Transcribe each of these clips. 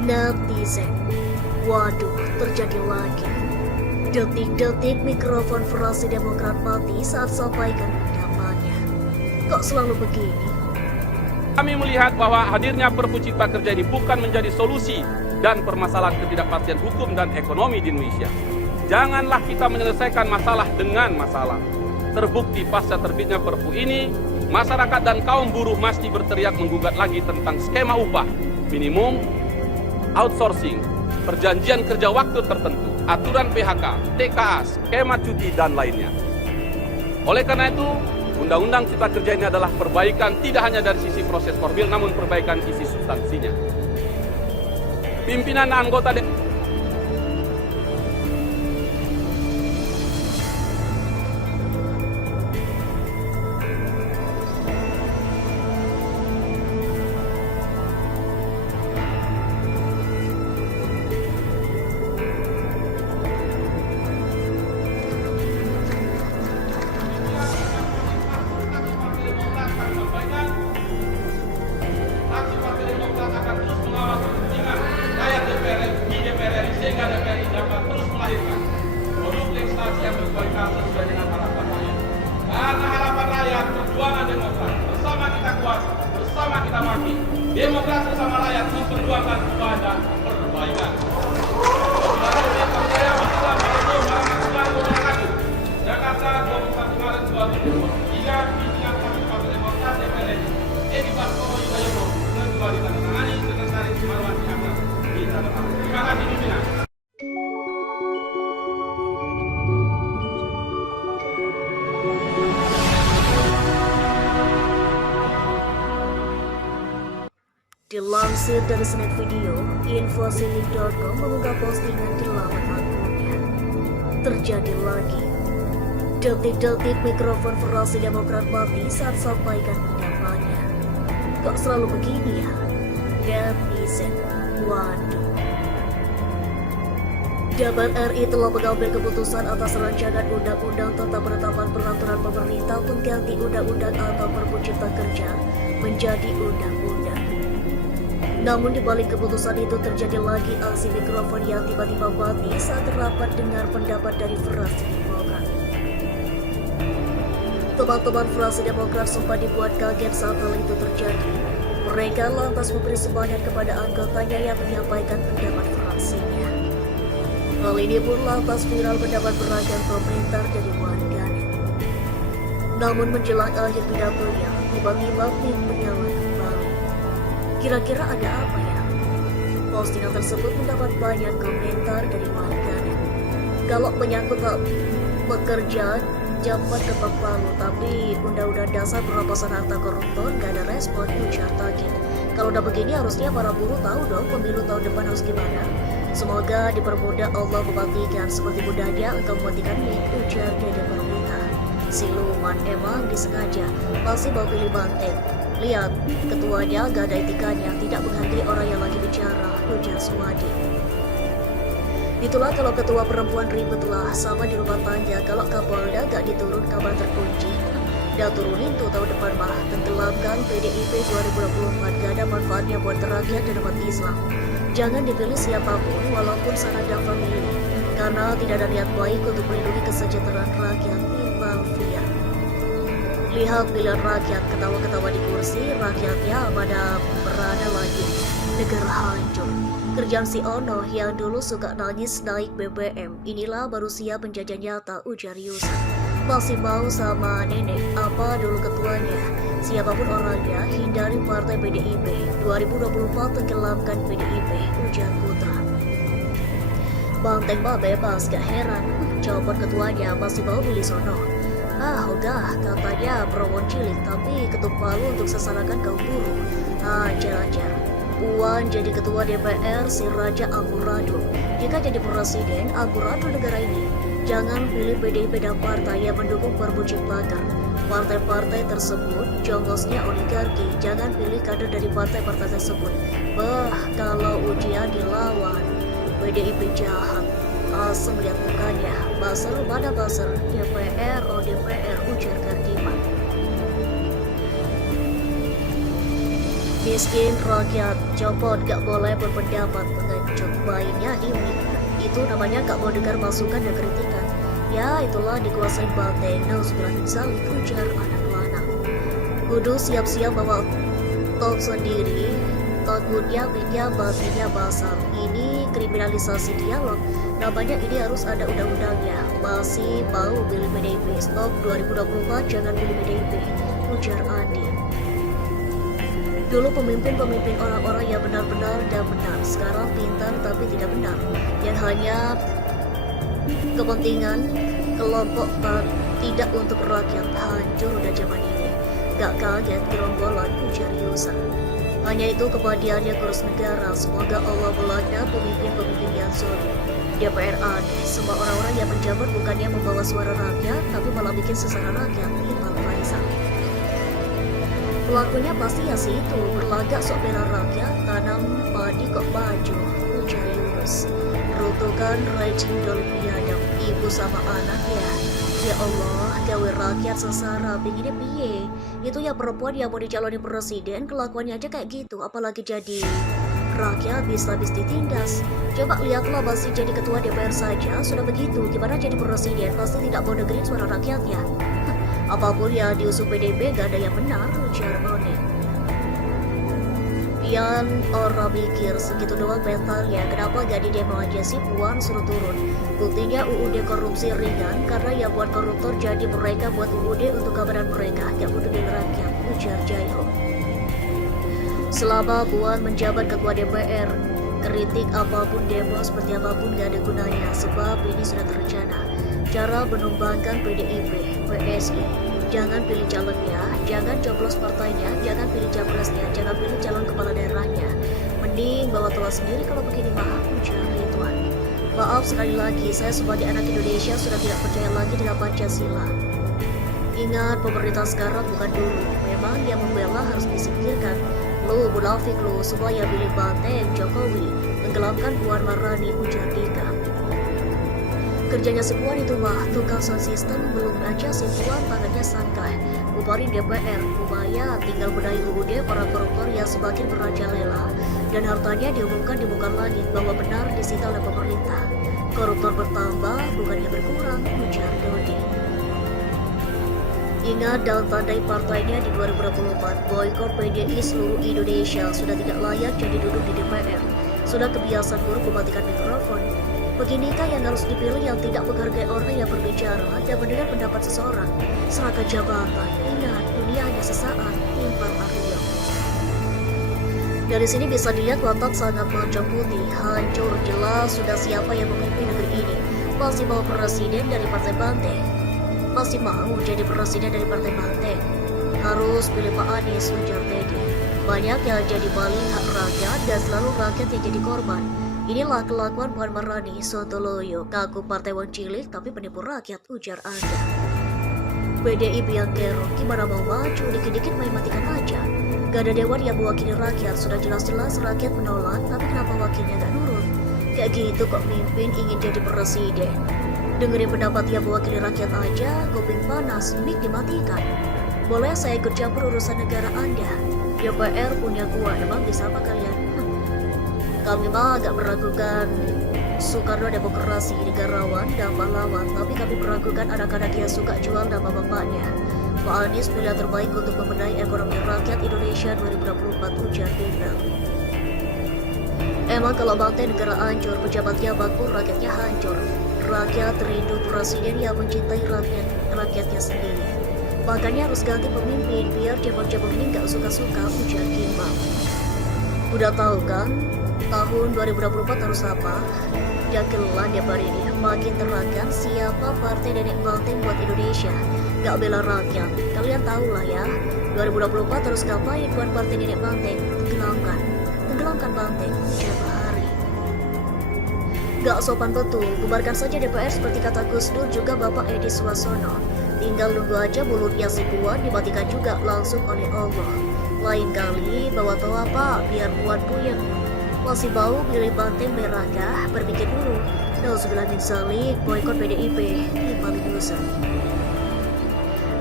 Netizen, waduh, terjadi lagi. Detik-detik mikrofon fraksi Demokrat mati saat sampaikan pendapatnya. Kok selalu begini? Kami melihat bahwa hadirnya Perpu Cipta Kerja ini bukan menjadi solusi dan permasalahan ketidakpastian hukum dan ekonomi di Indonesia. Janganlah kita menyelesaikan masalah dengan masalah. Terbukti pasca terbitnya Perpu ini, masyarakat dan kaum buruh mesti berteriak menggugat lagi tentang skema upah minimum, outsourcing, perjanjian kerja waktu tertentu, aturan PHK, TKA, skema cuti, dan lainnya. Oleh karena itu, Undang-Undang Cipta Kerja ini adalah perbaikan tidak hanya dari sisi proses formil, namun perbaikan isi substansinya. Pimpinan anggota Demokrat bersama rakyat memperjuangkan perubahan dan perbaikan. Jakarta 21 Maret 2023, pimpinan fraksi Partai Demokrat DPR RI, Edi Baskoro Yudhoyono, kedua ditandatangani Sekretaris Marwati Ahmad. Terima kasih pimpinan. Dilansir dari Senet Video, infosinik.com mengunggah postingan di laman akunnya. Terjadi lagi. Detik-detik mikrofon fraksi Demokrat mati saat sampaikan pendapatnya. Kok selalu begini ya? Netizen, waduh. DPR RI telah mengambil keputusan atas rancangan undang-undang tentang penetapan peraturan pemerintah pengganti undang-undang atau Perpu Cipta Kerja menjadi undang-undang. Namun di balik keputusan itu terjadi lagi aksi mikrofon yang tiba-tiba mati saat rapat dengar pendapat dari fraksi Demokrat. Teman-teman fraksi Demokrat sempat dibuat kaget saat hal itu terjadi. Mereka lantas memberi semangat kepada anggotanya yang menyampaikan pendapat fraksinya. Hal ini pun lantas viral mendapat beragam komentar dari warganet. Namun menjelang akhir pidatonya, tiba-tiba mic menyala kembali. Kira-kira ada apa ya? Postingan tersebut mendapat banyak komentar dari warganet. Kalau menyangkut pekerja jabat ketok palu, tapi undang-undang dasar perampasan harta koruptor gak ada respon, ujar Tagih. Kalau udah begini harusnya para buruh tahu dong pemilu tahun depan harus gimana. Semoga dipermudah Allah membuktikan seperti mudahnya engkau mematikan mic, ujar Dede Perwita. Siluman emang disengaja, masih mau pilih banteng. Lihat, ketuanya gak ada etikanya, tidak menghargai orang yang lagi bicara, ujar Suwadi. Itulah kalau ketua perempuan ribet lah, sama di rumah tangga, kalau Kapolda gak diturun kabar terkunci. Dah turunin tuh tahun depan mah, tenggelamkan PDIP 2024 gak ada manfaatnya buat rakyat dan umat Islam. Jangan dipilih siapapun walaupun sanada famili, karena tidak ada niat baik untuk melindungi kesejahteraan rakyat, timbal Fia. Lihat pilihan rakyat, ketawa-ketawa di kursi, rakyatnya pada berada lagi. Negara hancur. Kerjaan si Ono yang dulu suka nangis naik BBM, inilah baru siap penjajah nyata, ujar Yusa. Masih mau sama nenek, apa dulu ketuanya? Siapapun orangnya, hindari partai PDIP. 2024 tenggelamkan PDIP, ujar Putra. Banteng mah bebas, gak heran. Copot ketuanya, masih mau pilih sono. Ogah, katanya promo cilik, tapi ketuk palu untuk sesanakan kaum buruh. Ajar-ajar. Puan jadi ketua DPR si Raja Amburadul. Jika jadi presiden, Amburadul negara ini. Jangan pilih PDIP dan partai yang mendukung Perpu Ciptaker. Partai-partai tersebut jongosnya oligarki. Jangan pilih kader dari partai-partai tersebut. Kalau ujian dilawan, PDIP jahat. Asem lihat mukanya. Basel mana Basel? DPR, DPR, ujar Kardiman. Miskin rakyat, copot gak boleh berpendapat, mengecut bayinya di mic. Itu namanya gak mau dengar masukan dan kritikan. Ya itulah dikuasai banteng, nauzubillah min dzalik, ujar anak lanang. Kudu siap-siap bawa top sendiri, takutnya minyak babinya basah. Ini kriminalisasi dialog, namanya ini harus ada undang-undangnya. Masih mau pilih PDIP, stop 2024 jangan pilih PDIP, ujar Andi. Dulu pemimpin-pemimpin orang-orang yang benar-benar dan benar, sekarang pintar tapi tidak benar, yang hanya kepentingan kelompok tidak untuk rakyat. Hancur udah zaman ini, gak kaget gerombolan, ujar Yusa. Hanya itu kepastiannya kurus negara, semoga Allah melanda pemimpin-pemimpin yang zalim. DPR aneh, semua orang-orang yang menjabat bukannya membawa suara rakyat, tapi malah bikin sesara rakyat. Imam Faisal. Pelakunya pasti ya situ, berlagak sok bela rakyat, tanam padi kok baju, ujar Yunus. Rutukan rejim Olimpiade, ibu sama anak ya. Ya Allah, gawe rakyat sesara, pinginnya piye? Itu ya perempuan yang mau dicalonin presiden, kelakuannya aja kayak gitu, apalagi jadi rakyat bisa-bisa ditindas. Coba lihatlah masih jadi ketua DPR saja, sudah begitu, gimana jadi presiden, pasti tidak mau dengerin suara rakyatnya. Apapun yang diusung PDIP gak ada yang benar, ujar Onen. Pian orang mikir segitu doang mentalnya, kenapa gak di demo aja sih Puan suruh turun. Buktinya UUD korupsi ringan, karena yang buat koruptor jadi mereka buat UUD untuk keamanan mereka, gak peduli rakyat, ujar Jairo. Selama Puan menjabat ketua DPR, kritik apapun demo seperti apapun gak ada gunanya, sebab ini sudah terencana. Cara menumbangkan PDIP, PSI, jangan pilih calonnya, jangan coblos partainya, jangan pilih capresnya, jangan pilih calon kepala daerahnya. Mending bawa tua sendiri kalau begini mah, ujar Ridwan. Maaf sekali lagi, saya sebagai anak Indonesia sudah tidak percaya lagi dengan Pancasila. Ingat, pemerintah sekarang bukan dulu, memang yang membela harus disingkirkan. Lu, munafik lu, semua yang pilih banteng Jokowi, tenggelamkan Puan Maharani, ujar Dika. Kerjanya si Puan itu mah, tukang sound system, belum aja si Puan tangannya sangkai. Bubarin DPR, upaya tinggal benahi UUD para koruptor yang semakin merajalela, dan hartanya diumumkan di muka langit bahwa benar disita oleh pemerintah. Koruptor bertambah, bukannya berkurang, ujar Dodi. Ingat dalam tandai partainya di 2024, boykot PDI seluruh Indonesia sudah tidak layak jadi duduk di DPR. Sudah kebiasaan buruk mematikan mikrofon. Beginikah yang harus dipilih yang tidak menghargai orang yang berbicara dan mendengar pendapat seseorang? Serahkan jabatan, ingat dunia hanya sesaat, timpal Aryo. Dari sini bisa dilihat watak sangat moncong putih, hancur jelas sudah siapa yang memimpin negeri ini. Masih mau presiden dari partai Banteng. Masih mau jadi presiden dari partai Banteng. Harus pilih Pak Anies, ujar Teddy. Banyak yang jadi maling hak rakyat dan selalu rakyat yang jadi korban. Inilah kelakuan Puan Maharani, Sontoloyo, kaku partai wong cilik tapi penipu rakyat, ujar Anda. PDIP yang gerong, gimana mau maju, dikit-dikit main matikan aja. Gak ada dewan yang mewakili rakyat, sudah jelas-jelas rakyat menolak, tapi kenapa wakilnya gak nurut? Kayak gitu kok mimpin ingin jadi presiden. Dengerin pendapat yang mewakili rakyat aja, kuping panas, mic dimatikan. Boleh saya ikut campur urusan negara Anda? DPR punya gua, emang bisa apa kalian? Kami mah agak meragukan Soekarno demokrasi, negarawan dan pahlawan, tapi kami meragukan anak-anak yang suka jual nama bapaknya. Pak Anies pilihan terbaik untuk membenahi ekonomi rakyat Indonesia 2024, ujar Bintang. Emang kalau Banteng negara hancur, pejabatnya bangkrut, rakyatnya hancur. Rakyat rindu presiden yang mencintai rakyatnya sendiri. Makanya harus ganti pemimpin biar cebong-cebong ini gak suka-suka, ujar Kimbang. Udah tahu kan? Tahun 2024 harus apa? Yakinlah DPR ini makin terangkan siapa partai nenek Banteng buat Indonesia. Gak bela rakyat, kalian tahu lah ya. 2024 harus ngapain buat partai nenek Banteng? Tenggelamkan Banteng, ujar Bahari. Gak sopan betul, bubarkan saja DPR seperti kata Gus Dur juga Bapak Edi Suwasono. Tinggal nunggu aja mulutnya si Puan dimatikan juga langsung oleh Allah. Lain kali bawa tahu apa biar Puan puyeng. Masih mau pilih Banteng merah kah? Berpikir dulu. Nauzubillah min dzalik, boykot PDIP, ini paling dosa.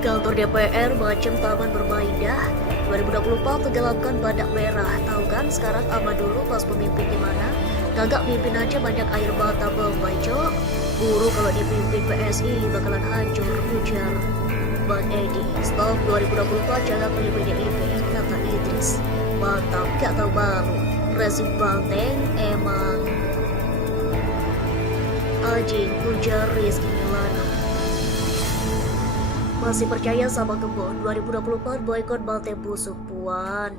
Kantor DPR macam taman bermain dah. 2024 tenggelamkan badak merah. Tahu kan sekarang ama dulu pas pemimpin gimana? Kagak pimpin aja banyak air mata Bang Cok. Buru kalau dipimpin PSI bakalan hancur, ujar Bang Edi. Stop 2024 jangan pilih PDIP, kata Idris. Mantap, gak tahu malu. Rezim Banteng emang anjing, ujar Rizky Milano. Masih percaya sama kebun 2024 boykot Banteng busuk puan.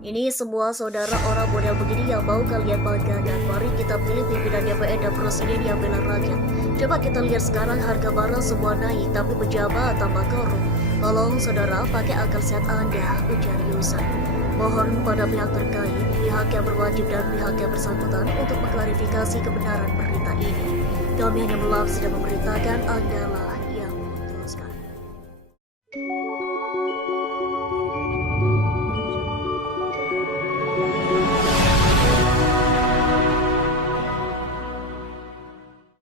Ini semua saudara orang model begini yang mau kalian banggakan. Mari kita pilih pimpinan DPR dan presiden yang bela rakyat. Coba kita lihat sekarang harga barang semua naik, tapi pejabat tambah korup. Tolong saudara pakai akal sehat Anda, ujar Yusan. Mohon pada pihak terkait, pihak yang berwajib dan pihak yang bersangkutan untuk mengklarifikasi kebenaran berita ini. Kami hanya melansir dan memberitakan Anda lah